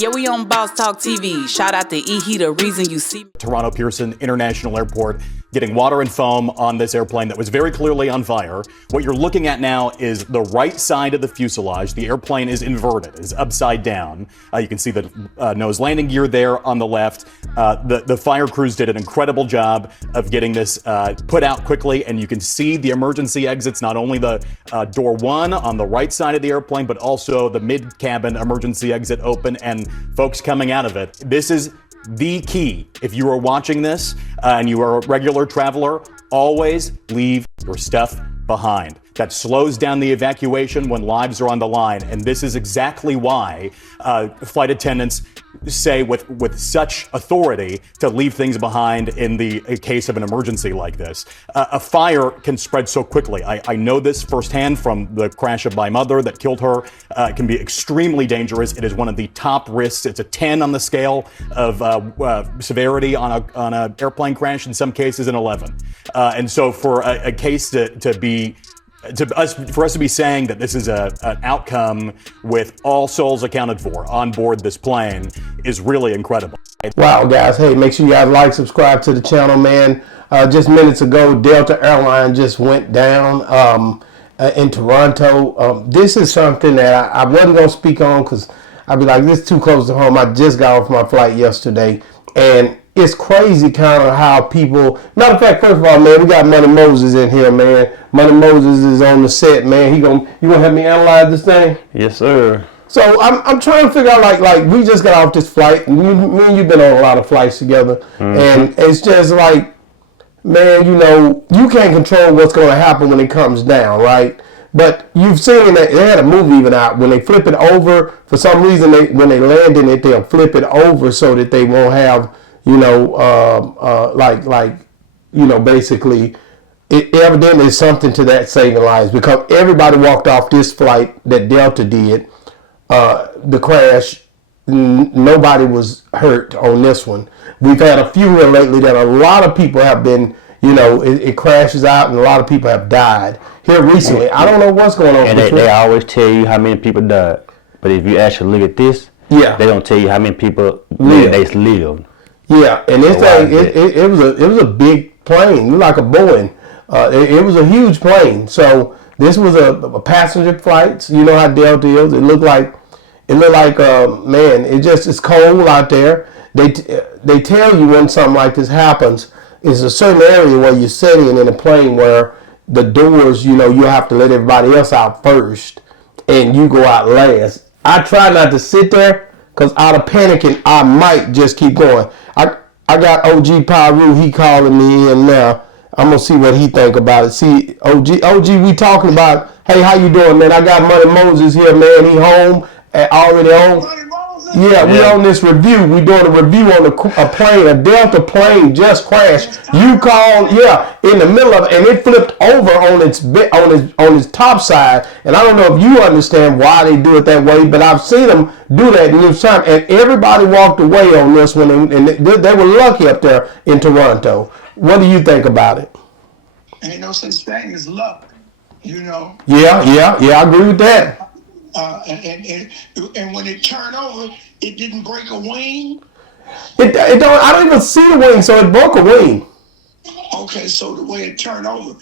Yeah, we on Boss Talk TV. Shout out to E. The reason you see Toronto Pearson International Airport, getting water and foam on this airplane that was very clearly on fire. What you're looking at now is the right side of the fuselage. The airplane is inverted, is upside down. You can see the nose landing gear there on the left. The fire crews did an incredible job of getting this put out quickly, and you can see the emergency exits, not only the door one on the right side of the airplane, but also the mid-cabin emergency exit open and folks coming out of it. This is the key. If you are watching this and you are a regular traveler, always leave your stuff behind. That slows down the evacuation when lives are on the line. And this is exactly why flight attendants say with such authority to leave things behind in the case of an emergency like this. A fire can spread so quickly. I know this firsthand from the crash of my mother that killed her. It can be extremely dangerous. It is one of the top risks. It's a 10 on the scale of severity on an airplane crash, in some cases an 11. And so for a case for us to be saying that this is an outcome with all souls accounted for on board this plane is really incredible. Wow, guys. Hey, make sure you guys like, subscribe to the channel, man. Just minutes ago, Delta Airline just went down in Toronto. This is something that I wasn't going to speak on because I'd be like, this is too close to home. I just got off my flight yesterday, and it's crazy kind of how people, matter of fact, first of all, man, we got Money Moses in here, man. Money Moses is on the set, man. You gonna help me analyze this thing? Yes, sir. So I'm trying to figure out, like we just got off this flight, and me and you've been on a lot of flights together, and it's just like, man, you can't control what's going to happen when it comes down, right? But you've seen that they had a movie even out when they flip it over. For some reason, when they land in it, they'll flip it over so that they won't have, basically, it evidently is something to that saving lives, because everybody walked off this flight that Delta did, the crash. Nobody was hurt on this one. We've had a few here lately that a lot of people have been, it crashes out and a lot of people have died here recently. I don't know what's going on. And they always tell you how many people died, but if you actually look at this, they don't tell you how many people lived. Yeah, and this thing, it was a big plane, like a Boeing. It was a huge plane. So this was a passenger flight. You know how Delta is. It looked like man, it's cold out there. They tell you when something like this happens, it's a certain area where you're sitting in a plane where the doors, you have to let everybody else out first, and you go out last. I try not to sit there, because out of panicking, I might just keep going. I got OG Pyru, he calling me in now. I'm going to see what he think about it. See, OG, we talking about, hey, how you doing, man? I got Money Moses here, man. He home, already home. Yeah, we on this review. We doing a review on a plane, a Delta plane just crashed. You called, in the middle of it, and it flipped over on its top side. And I don't know if you understand why they do it that way, but I've seen them do that numerous times. And everybody walked away on this one, and they were lucky up there in Toronto. What do you think about it? Ain't no such thing as luck, Yeah, I agree with that. And when it turned over, it didn't break a wing. I don't even see the wing, so it broke a wing. Okay, so the way it turned over,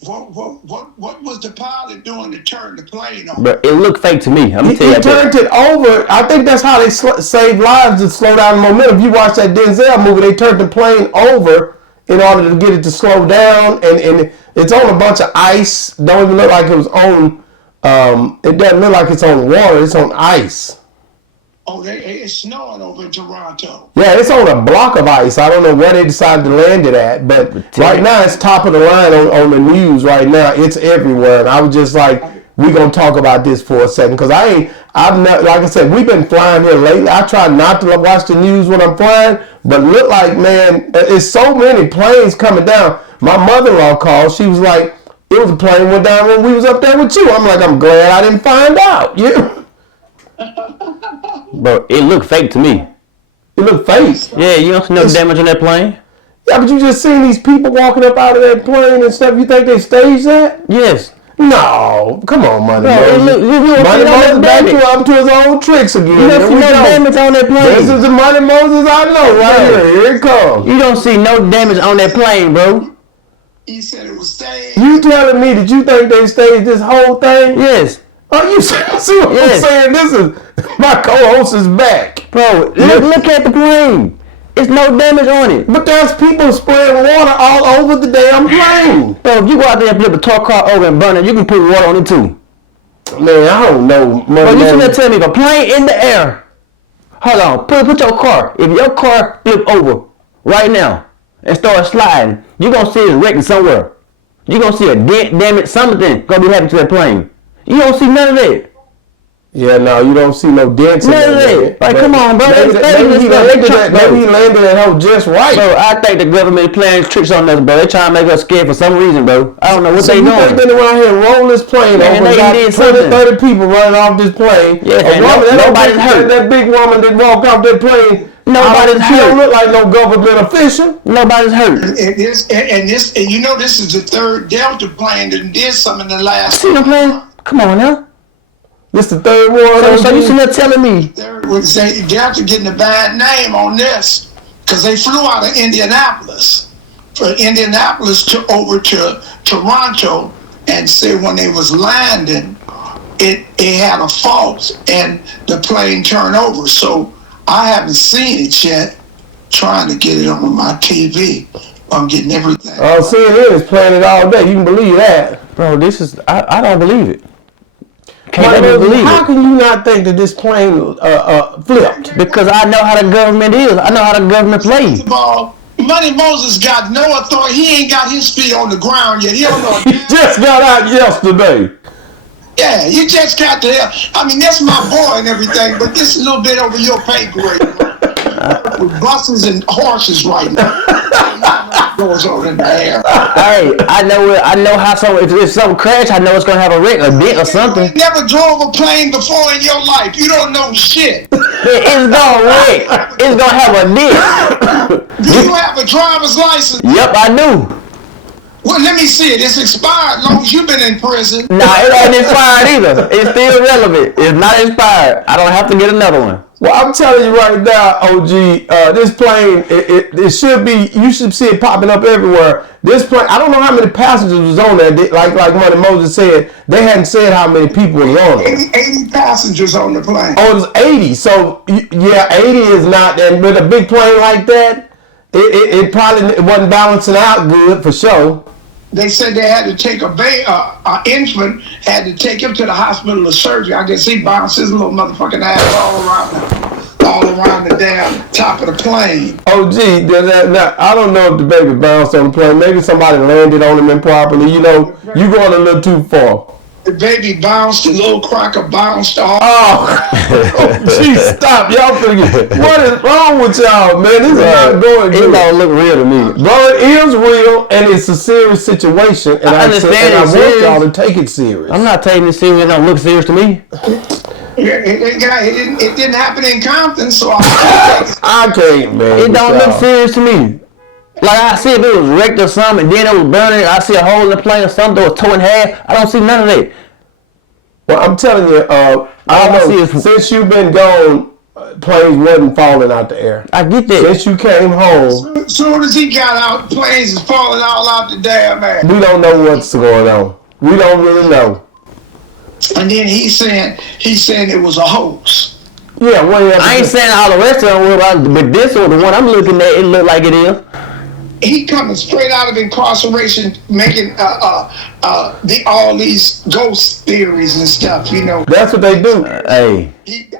what was the pilot doing to turn the plane over? But it looked fake to me. He turned it over. I think that's how they save lives, to slow down the momentum. If you watch that Denzel movie, they turned the plane over in order to get it to slow down, and it's on a bunch of ice. Don't even look like it was on. It doesn't look like it's on water. It's on ice. Oh, it's snowing over in Toronto. Yeah, it's on a block of ice. I don't know where they decided to land it at, but right now it's top of the line on the news right now. It's everywhere, and I was just like, we're going to talk about this for a second, because I've not, like I said, we've been flying here lately. I try not to watch the news when I'm flying, but look like, man, it's so many planes coming down. My mother-in-law called. She was like, it was a plane went down when we was up there with you. I'm like, I'm glad I didn't find out. Yeah. Bro, it looked fake to me. It looked fake? Yeah, you don't see no damage on that plane? Yeah, but you just seen these people walking up out of that plane and stuff. You think they staged that? Yes. No, come on, Money Bro, Moses. Money Moses back up to his old tricks again. You don't see no damage on that plane. This is the Money Moses I know right here. Here it comes. You don't see no damage on that plane, bro. He said it was staged. You telling me that you think they staged this whole thing? Yes. Oh, you see what I'm saying? This is my co-host is back, bro. Look at the plane. It's no damage on it. But there's people spraying water all over the damn plane. Bro, if you go out there and flip a tow car over and burn it, you can put water on it too. Man, I don't know. Bro, you should tell me if a plane in the air. Hold on, put your car. If your car flip over right now and start sliding, you gonna see it wrecking somewhere. You gonna see a dent, damage, something gonna be happening to that plane. You don't see none of that. Yeah, no, you don't see no dents in that. Like, come on, bro. Maybe he landed that hoe just right. Bro, I think the government playing tricks on us, bro. They trying to make us scared for some reason, bro. I don't know what they doing. So you think they around here rolling this plane over and got 20, 30 people running off this plane? Yeah, nobody's hurt. That big woman that walked off that plane, nobody's hurt. She don't look like no government official. Nobody's hurt. And you know this is the third Delta plane that did something in the last. See the plane? Come on now. This the third one. So you sitting there telling me? Delta getting a bad name on this because they flew out of Indianapolis. For Indianapolis over to Toronto, and said when they was landing, it had a fault and the plane turned over. So I haven't seen it yet. Trying to get it on my TV. I'm getting everything. Oh, CNN is playing it all day. You can believe that, bro. This is I don't believe it. How can you not think that this plane flipped? Because I know how the government is. I know how the government plays. First of all, Money Moses got no authority. He ain't got his feet on the ground yet. He don't know. He just got out yesterday. Yeah, you just got to hell. I mean, that's my boy and everything, but this is a little bit over your pay grade. With buses and horses right now. Goes on in the air. Hey, I know how if something crash, I know it's gonna have a wreck, a dent or something. You never drove a plane before in your life. You don't know shit. It's gonna wreck. It's gonna have a dent. Do you have a driver's license? Yep, I do. Well, let me see it. It's expired as long as you've been in prison. Nah, it ain't expired either. It's still relevant. It's not expired. I don't have to get another one. Well, I'm telling you right now, OG, this plane, it should be, you should see it popping up everywhere. This plane, I don't know how many passengers was on there. Like Money Moses said, they hadn't said how many people was on it. 80 passengers on the plane. Oh, it was 80. So, yeah, 80 is not, and with a big plane like that, it probably wasn't balancing out good for sure. They said they had to take an infant, had to take him to the hospital for surgery. I guess he bounced his little motherfucking ass all around the damn top of the plane. Oh, gee, I don't know if the baby bounced on the plane. Maybe somebody landed on him improperly. You know, you going a little too far. The baby bounced, the little cracker bounced off. Oh, gee, stop. Y'all thinking, what is wrong with y'all, man? This is not going good. It don't look real to me. Bro, it is real, and it's a serious situation, and I understand I want y'all to take it serious. I'm not taking it serious. It don't look serious to me. It didn't happen in Compton, so I can't, man. It don't look serious to me. Like I see if it was wrecked or something, and then it was burning. I see a hole in the plane or something that was torn in half. I don't see none of that. Well, I'm telling you, I know since you've been gone, planes wasn't falling out the air. I get that. Since you came home. As soon as he got out, planes is falling all out the damn air. We don't know what's going on. We don't really know. And then he's saying it was a hoax. Yeah, I ain't saying all the rest of them, but this one, the one I'm looking at, it look like it is. He coming straight out of incarceration, making all these ghost theories and stuff. You know. That's what they do. Hey,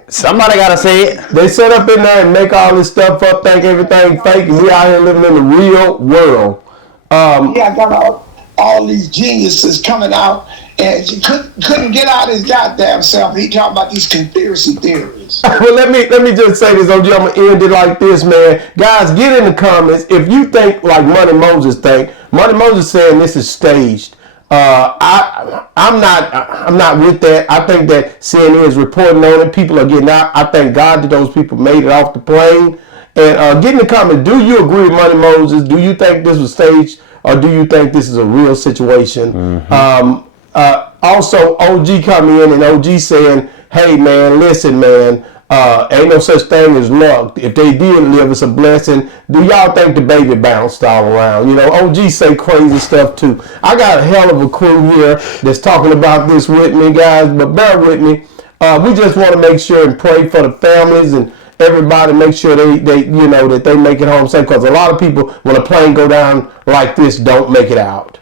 somebody gotta say it. They sit up in there and make all this stuff up, think everything fake, and we out here living in the real world. I got all these geniuses coming out. And he couldn't get out his goddamn self. He talking about these conspiracy theories. Well, let me just say this, OG. I'm gonna end it like this, man. Guys, get in the comments if you think like Money Moses think. Money Moses saying this is staged. I'm not with that. I think that CNN is reporting on it. People are getting out. I thank God that those people made it off the plane. And get in the comments. Do you agree with Money Moses? Do you think this was staged, or do you think this is a real situation? Also, OG coming in and OG saying, hey, man, listen, man, ain't no such thing as luck. If they did live, it's a blessing. Do y'all think the baby bounced all around? You know, OG say crazy stuff too. I got a hell of a crew here that's talking about this with me, guys, but bear with me. We just want to make sure and pray for the families and everybody, make sure they you know, that they make it home safe, because a lot of people, when a plane go down like this, don't make it out.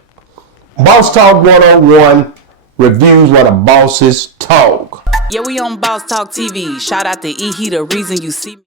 Boss Talk 101 reviews what a boss's talk. Yeah, we on Boss Talk TV. Shout out to E. He the reason you see me.